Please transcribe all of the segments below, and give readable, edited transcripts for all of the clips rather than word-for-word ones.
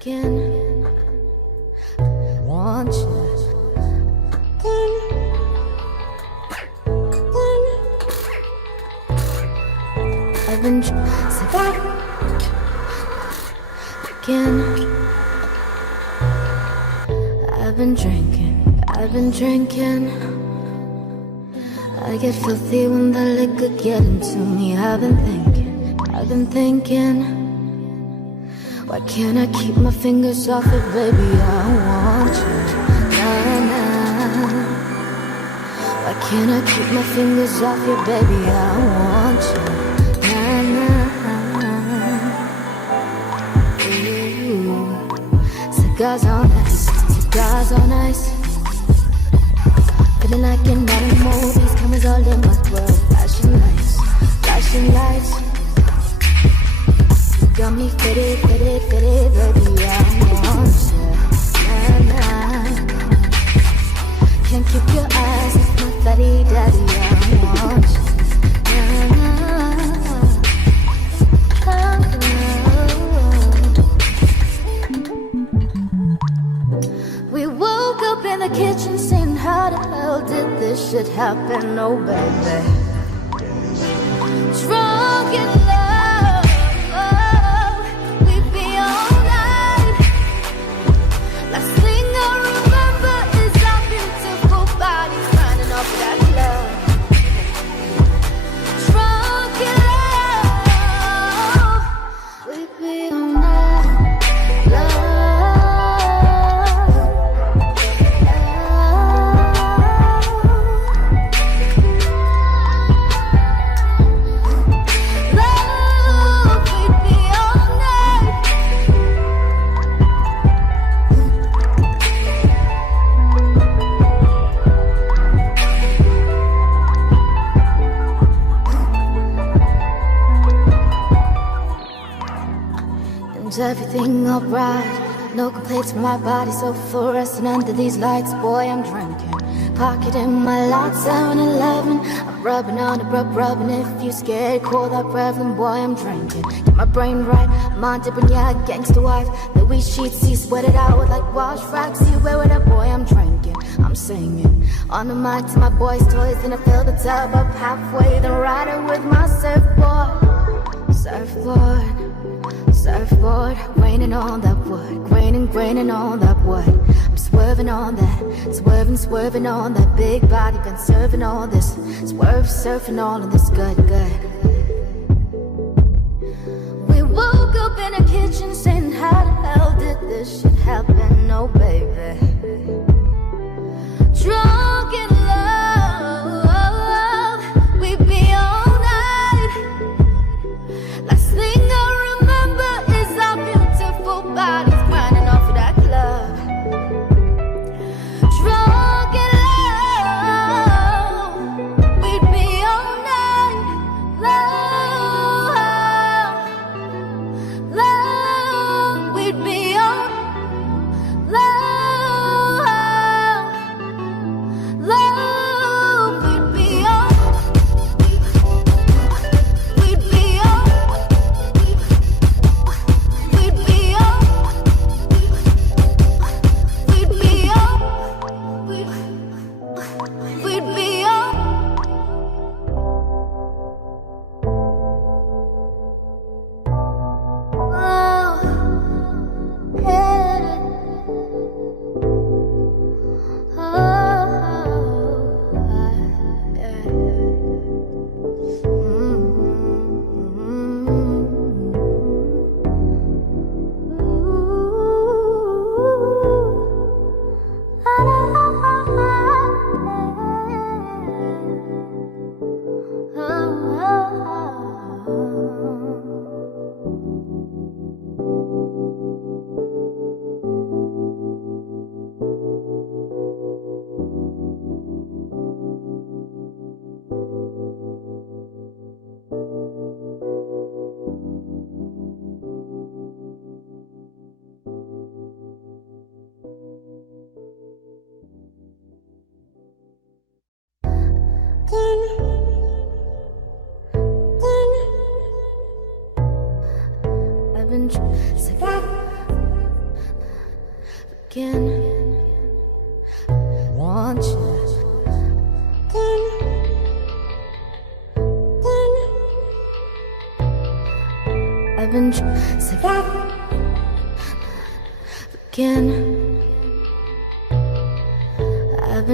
again. Want you. I've been again. I've been drinking. I get filthy when the liquor get into me. I've been thinking. Why can't I keep my fingers off it, baby? I want you, nah. Why can't I keep my fingers off you, baby? I want you, nah. Ooh. Cigars on ice. Feeling like in modern movies, cameras all in my world. Flashing lights. You got me fitted, baby. I want you, nah. Can't keep your eyes off my fatty daddy. I want you, We woke up in the kitchen saying, how the hell did this shit happen? Oh baby, drunk in love, we'd be all night. Last thing I remember is our beautiful bodies running off that club. Drunk in love, we'd be all night. Everything alright, no complaints from my body, so fluorescent under these lights. Boy, I'm drinking, pocket in my light, 7-Eleven. I'm rubbing on it, rubbing. If you scared, call that Reverend. Boy, I'm drinking, get my brain right. I'm on dipping, yeah, gangster wife. The wee sheets, see, sweat it out like wash racks. See, where with that boy, I'm drinking, I'm singing on the mic to my boys' toys. Then I fill the tub up halfway, then ride it with my surfboard. Surfboard, raining on that wood, raining on that wood. I'm swerving on that, swerving on that big body. Been serving all this, surfing all of this good. We woke up in a kitchen saying, how the hell did this shit happen? Oh baby, drunk in love, we be all night. Last thing I remember is our beautiful bodies grinding off of that club. Drunk in love, we'd be all night. Love, we'd be all love, we'd be all, we'd be all, we'd be all, we'd be all, we'd be all. Oh, yeah. Again, want you. I've been again. I've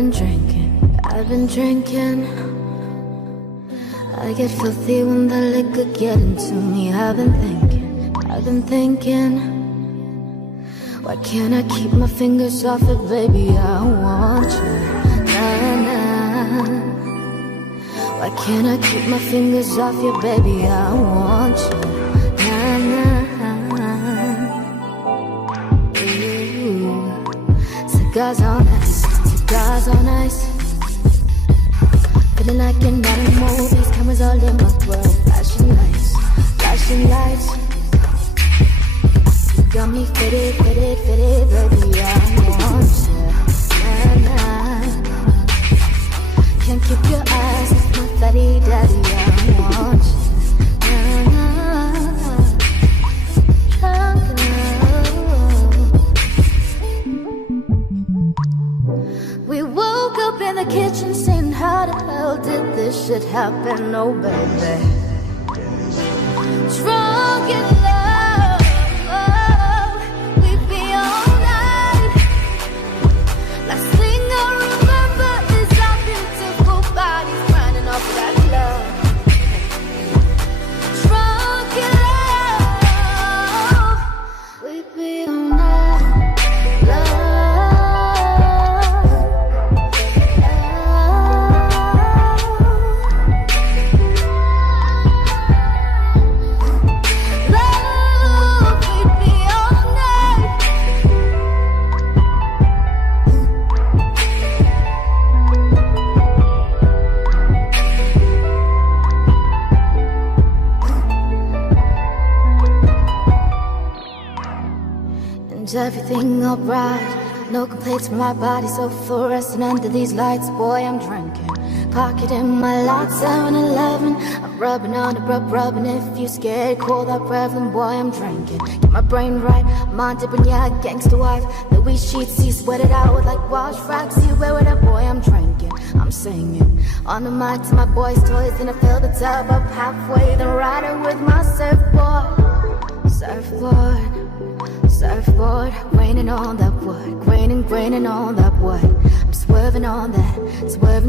been drinking. I get filthy when the liquor get into me. I've been thinking. Why can't I keep my fingers off it, baby? I want you, nah, nah. Why can't I keep my fingers off you, baby? I want you, nah, nah. Ooh. Cigars on ice. Feeling like you're not in movies. Cameras all in my world. Flashing lights. Got me fitted, baby, I want you, nah, nah. Can't keep your eyes off my fatty daddy, I want you, nah, nah. Drunk now. We woke up in the kitchen saying, how the hell did this shit happen, oh baby. Drunk in love. Everything alright, no complaints from my body, so fluorescent under these lights. Boy, I'm drinking, pocket in my light, 7-Eleven. I'm rubbing on it, rubbing. If you scared, call that Reverend. Boy, I'm drinking, get my brain right. I'm on dipping, yeah, gangster wife. The wee sheets, you sweat it out like wash racks. You wear it up, boy, I'm drinking, I'm singing on the mic to my boys' toys. Then I fill the tub up halfway, then ride it with my surfboard. Surfboard, raining on that wood, raining on that wood. I'm swerving on that,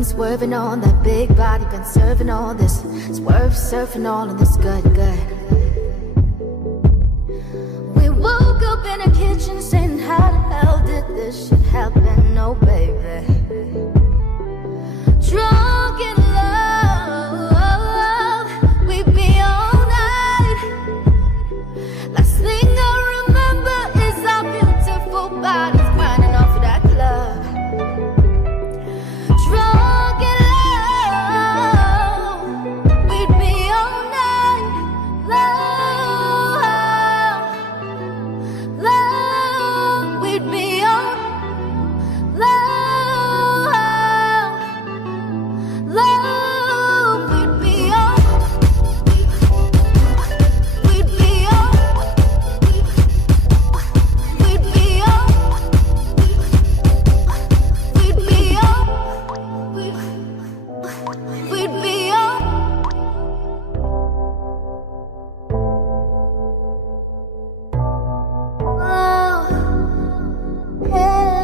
swerving on that big body. Been serving all this, surfing all of this good. We woke up in a kitchen saying, how the hell did this shit happen, oh baby. Drunk in love, we be all night. Last thing I remember is our beautiful bodies grinding off of that club. Drunk in love, we'd be all night. Love, we'd be all love, we'd be all, we'd be all, we'd be all, we'd be all, we'd be all. Oh, yeah.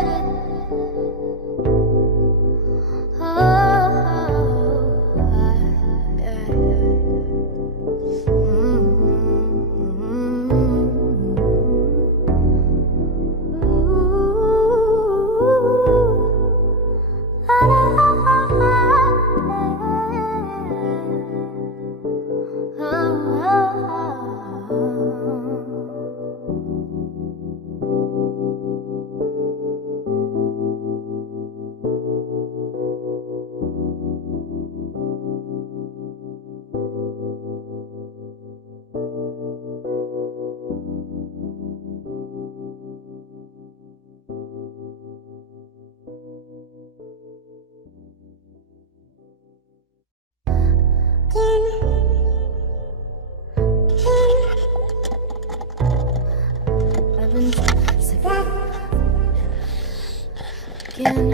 again.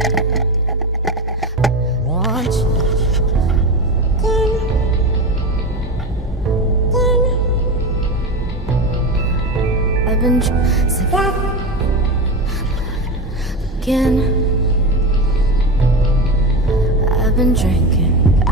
Want you I've been again. I've been drinking.